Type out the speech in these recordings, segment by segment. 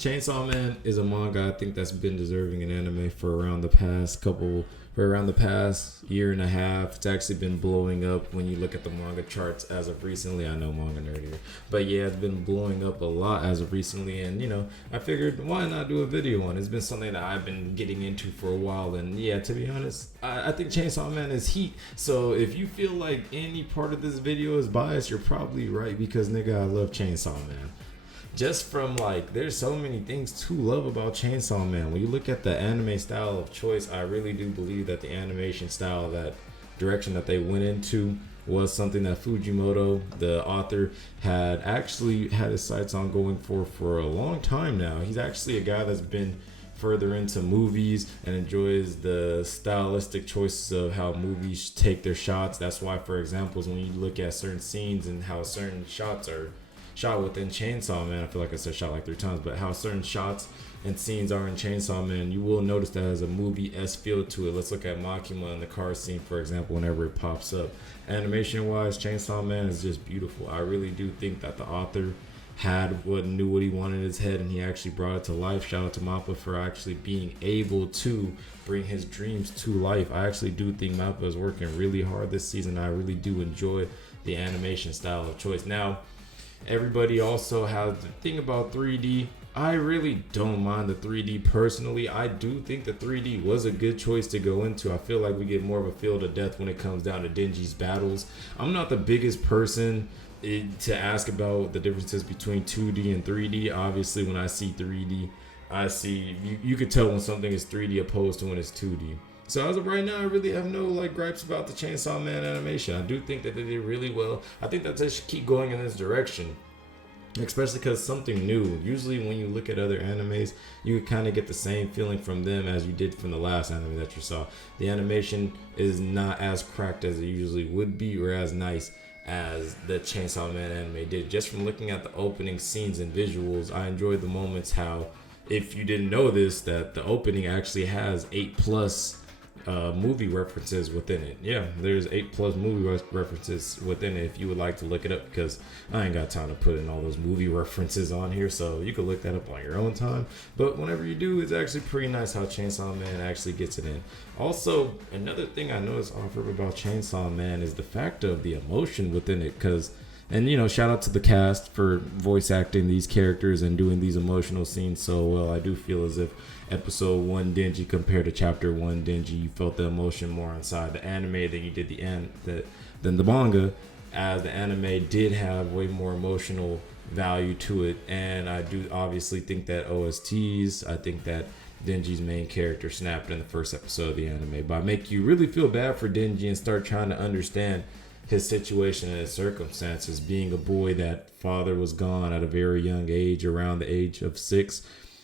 Chainsaw Man is a manga I think that's been deserving an anime for around the past year and a half. It's actually been blowing up when you look at the manga charts as of recently. I know manga nerd here, but yeah, it's been blowing up a lot as of recently. And I figured why not do a video on it? It's been something that I've been getting into for a while. And yeah, to be honest, I think Chainsaw Man is heat. So if you feel like any part of this video is biased, you're probably right because nigga, I love Chainsaw Man. Just from there's so many things to love about Chainsaw Man. When you look at the anime style of choice, I really do believe that the animation style, that direction that they went into, was something that Fujimoto, the author, had actually had his sights on going for a long time now. He's actually a guy that's been further into movies and enjoys the stylistic choices of how movies take their shots. That's why, for example, when you look at certain scenes and how certain shots are shot within Chainsaw Man, I feel like I said shot like 3 times, but how certain shots and scenes are in Chainsaw Man, you will notice that has a movie-esque feel to it. Let's look at Makima in the car scene, for example, whenever it pops up. Animation-wise, Chainsaw Man is just beautiful. I really do think that the author knew what he wanted in his head, and he actually brought it to life. Shout out to Mappa for actually being able to bring his dreams to life. I actually do think Mappa is working really hard this season. I really do enjoy the animation style of choice. Now, everybody also has the thing about 3D. I really don't mind the 3D personally. I do think the 3D was a good choice to go into. I feel like we get more of a feel to death when it comes down to Denji's battles. I'm not the biggest person to ask about the differences between 2D and 3D. Obviously, when I see 3D, I see you could tell when something is 3D opposed to when it's 2D. So as of right now, I really have no gripes about the Chainsaw Man animation. I do think that they did really well. I think that they should keep going in this direction, especially because something new. Usually when you look at other animes, you kind of get the same feeling from them as you did from the last anime that you saw. The animation is not as cracked as it usually would be, or as nice as the Chainsaw Man anime did. Just from looking at the opening scenes and visuals, I enjoyed the moments how, if you didn't know this, that the opening actually has 8+ movie references within it. Yeah, there's 8+ movie references within it if you would like to look it up, because I ain't got time to put in all those movie references on here, so you can look that up on your own time. But whenever you do, it's actually pretty nice how Chainsaw Man actually gets it in. Also, another thing I noticed offered about Chainsaw Man is the fact of the emotion within it, and shout out to the cast for voice acting these characters and doing these emotional scenes so well. I do feel as if episode 1 Denji compared to chapter 1 Denji, you felt the emotion more inside the anime than you did than the manga, as the anime did have way more emotional value to it. And I do obviously think that I think that Denji's main character snapped in the first episode of the anime by make you really feel bad for Denji and start trying to understand his situation and his circumstances, being a boy that father was gone at a very young age, around the age of 6.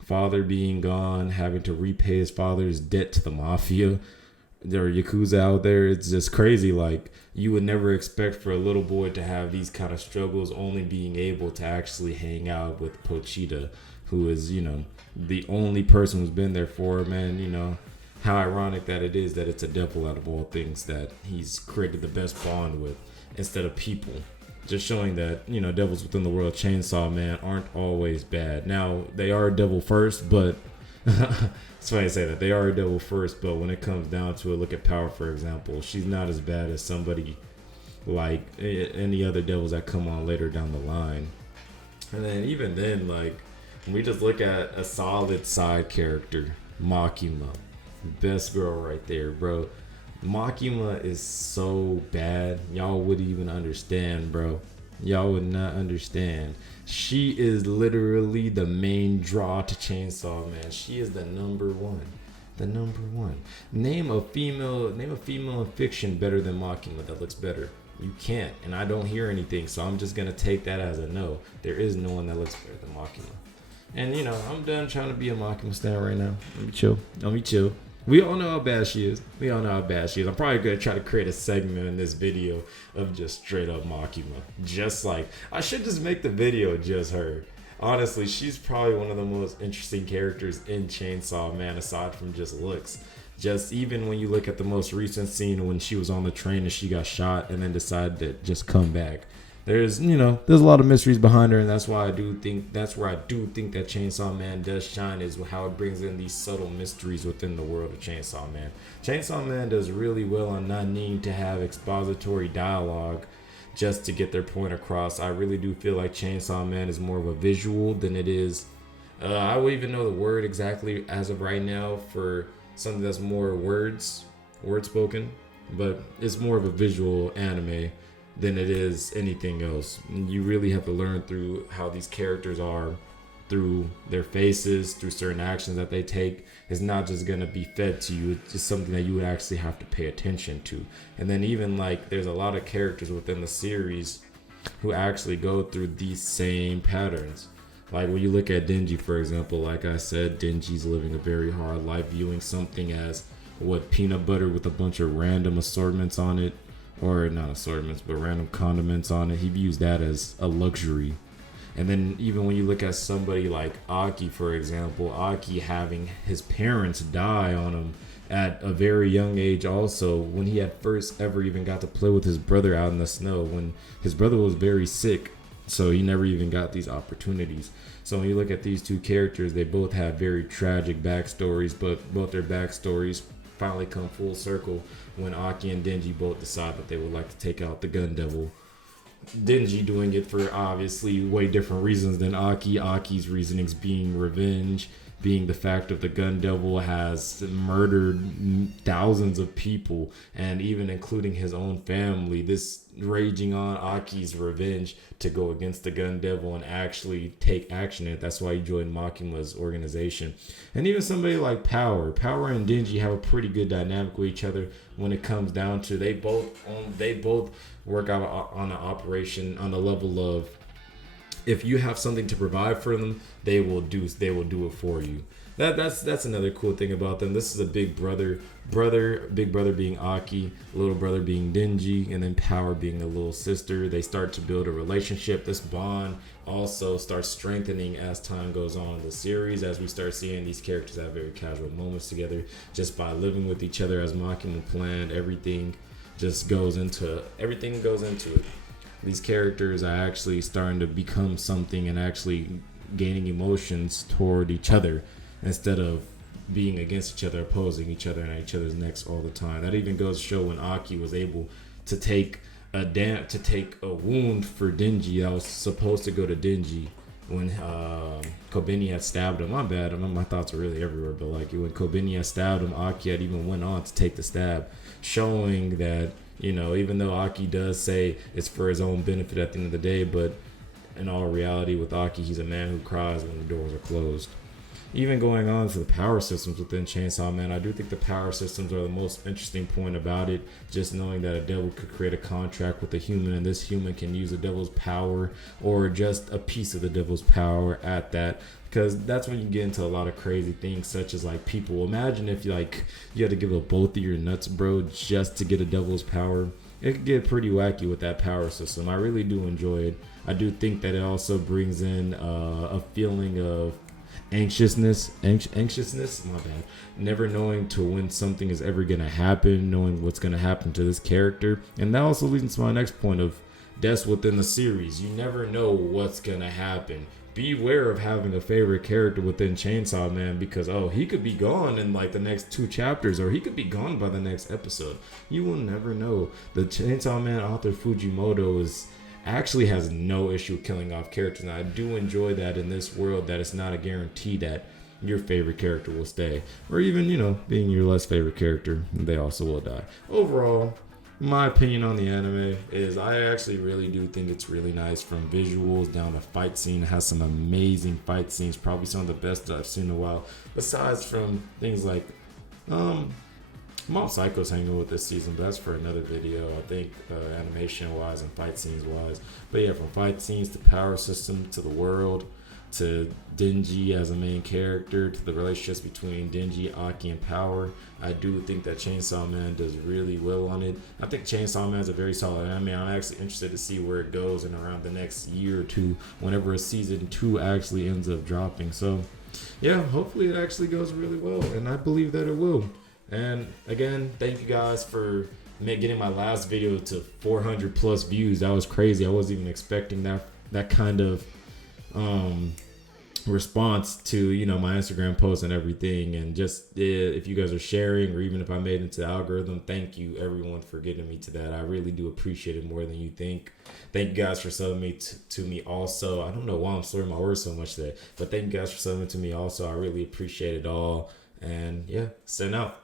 Father being gone, having to repay his father's debt to the mafia. There are Yakuza out there. It's just crazy. You would never expect for a little boy to have these kind of struggles, only being able to actually hang out with Pochita, who is, the only person who's been there for him. And, how ironic that it is that it's a devil out of all things that he's created the best bond with instead of people. Just showing that, devils within the world Chainsaw Man aren't always bad. Now, they are a devil first, but it's funny to say that. They are a devil first, but when it comes down to it, look at Power, for example. She's not as bad as somebody like any other devils that come on later down the line. And then even then, when we just look at a solid side character, Makima. Best girl right there, bro. Makima is so bad. Y'all wouldn't even understand, bro. Y'all would not understand. She is literally the main draw to Chainsaw Man. She is the number one. The number one. Name a female in fiction better than Makima that looks better. You can't, and I don't hear anything, so I'm just gonna take that as a no. There is no one that looks better than Makima. And I'm done trying to be a Makima stan right now. Let me chill. We all know how bad she is. I'm probably going to try to create a segment in this video of just straight up Makima. I should just make the video just her. Honestly, she's probably one of the most interesting characters in Chainsaw Man, aside from just looks. Just even when you look at the most recent scene when she was on the train and she got shot and then decided to just come back. there's there's a lot of mysteries behind her, and that's why I do think that Chainsaw Man does shine, is how it brings in these subtle mysteries within the world of Chainsaw Man. Chainsaw Man does really well on not needing to have expository dialogue just to get their point across. I really do feel like Chainsaw Man is more of a visual than it is. I would even know the word exactly as of right now for something that's more word spoken, but it's more of a visual anime than it is anything else. You really have to learn through how these characters are, through their faces, through certain actions that they take. It's not just gonna be fed to you. It's just something that you would actually have to pay attention to. And then even like there's a lot of characters within the series who actually go through these same patterns. Like when you look at Denji, for example, like I said, Denji's living a very hard life, viewing something as peanut butter with a bunch of random assortments on it, or not assortments, but random condiments on it. He views that as a luxury. And then even when you look at somebody like Aki, for example, Aki having his parents die on him at a very young age also, when he had first ever even got to play with his brother out in the snow, when his brother was very sick, so he never even got these opportunities. So when you look at these two characters, they both have very tragic backstories, but both their backstories finally come full circle when Aki and Denji both decide that they would like to take out the Gun Devil. Denji doing it for obviously way different reasons than Aki. Aki's reasonings being revenge, being the fact that the Gun Devil has murdered thousands of people, and even including his own family. This raging on Aki's revenge to go against the Gun Devil and actually take action in it. That's why he joined Makima's organization. And even somebody like Power and Denji have a pretty good dynamic with each other when it comes down to they both work out on an operation on the level of, if you have something to provide for them, they will do it for you. That's another cool thing about them. This is a big brother being Aki, little brother being Denji, and then Power being the little sister. They start to build a relationship. This bond also starts strengthening as time goes on in the series, as we start seeing these characters have very casual moments together just by living with each other as Makima planned. Everything goes into it. These characters are actually starting to become something and actually gaining emotions toward each other instead of being against each other, opposing each other and at each other's necks all the time. That even goes to show when Aki was able to take a wound for Denji that was supposed to go to Denji when Kobeni had stabbed him. My bad, my thoughts are really everywhere, but like when Kobeni had stabbed him, Aki had even went on to take the stab, showing that, even though Aki does say it's for his own benefit at the end of the day, but in all reality with Aki, he's a man who cries when the doors are closed. Even going on to the power systems within Chainsaw Man, I do think the power systems are the most interesting point about it. Just knowing that a devil could create a contract with a human, and this human can use the devil's power or just a piece of the devil's power at that. Because that's when you get into a lot of crazy things, such as like people. Imagine if you had to give up both of your nuts, bro, just to get a devil's power. It could get pretty wacky with that power system. I really do enjoy it. I do think that it also brings in a feeling of anxiousness, my bad, never knowing to when something is ever gonna happen, knowing what's gonna happen to this character. And that also leads to my next point of deaths within the series. You never know what's gonna happen. Beware of having a favorite character within Chainsaw Man, because he could be gone in like the next 2 chapters, or he could be gone by the next episode. You will never know. The Chainsaw Man author Fujimoto actually has no issue killing off characters, and I do enjoy that in this world, that it's not a guarantee that your favorite character will stay, or even being your less favorite character, they also will die. Overall, my opinion on the anime is I actually really do think it's really nice, from visuals down to fight scene. It has some amazing fight scenes, probably some of the best that I've seen in a while, besides from things like Mob Psycho's hanging with this season, but that's for another video, I think, animation wise and fight scenes wise. But yeah, from fight scenes to power system to the world to Denji as a main character to the relationships between Denji, Aki, and Power, I do think that Chainsaw Man does really well on it. I think Chainsaw Man is a very solid anime. I'm actually interested to see where it goes in around the next year or two, whenever season 2 actually ends up dropping. So yeah, hopefully it actually goes really well, and I believe that it will. And again, thank you guys for getting my last video to 400 plus views. That was crazy. I wasn't even expecting that kind of response to, you know, my Instagram posts and everything. And just if you guys are sharing, or even if I made it into the algorithm, thank you everyone for getting me to that. I really do appreciate it more than you think. Thank you guys for subbing me to me also. I don't know why I'm slurring my words so much today, but thank you guys for subbing to me also. I really appreciate it all. And yeah, send out.